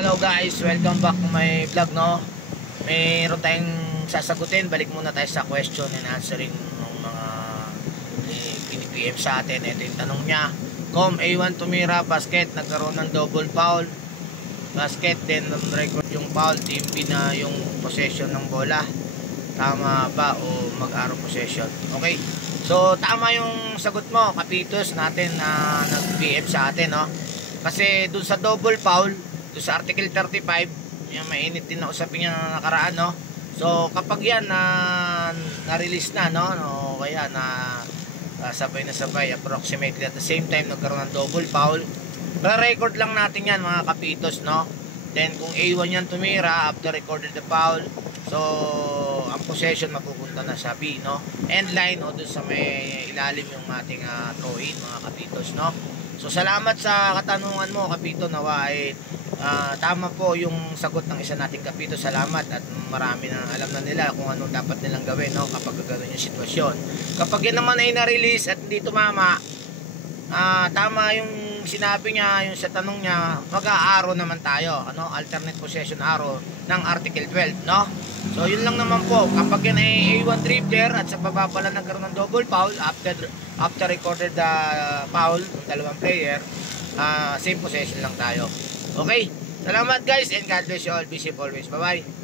Hello guys, welcome back to my vlog, no. Mayroon tayong sasagutin. Balik muna tayo sa question and answering ng mga pinipm sa atin. Ito yung tanong niya. A1 tumira, basket, nagkaroon ng double foul. Basket, then record yung foul, team B na yung possession ng bola. Tama ba o mag-arrow possession? Okay, so tama yung sagot mo, kapitos natin na nag-PM sa atin, no. Kasi dun sa double foul, doon sa Article 35, yung mainit din na usapin niya na nakaraan, no? So, kapag yan na-release na, no? O kaya sabay na sabay, approximately at the same time, nagkaroon ng double foul, record lang natin yan, mga kapitos, no? Then, kung A1 yan tumira, after recorded the foul, so, ang possession mapupunta na sa B, no? End line, o doon sa may ilalim yung ating throw-in, mga kapitos, no? So, salamat sa katanungan mo, kapito, nawa ay tama po yung sagot ng isa nating kapito. Salamat, at marami na alam na nila kung ano dapat nilang gawin, no, kapag gano'n yung sitwasyon. Kapag yan naman ay na-release at hindi tumama, tama yung sinabi niya, yung sa tanong niya, mag-a-arrow naman tayo, ano, alternate possession arrow ng Article 12, no? So yun lang naman po. Kapag yan ay A1 dribbler at sa baba pala nagkaroon ng double foul after recorded the foul ng dalawang player, same possession lang tayo. Okay, salamat guys, and God bless you all. Be safe always. Bye bye.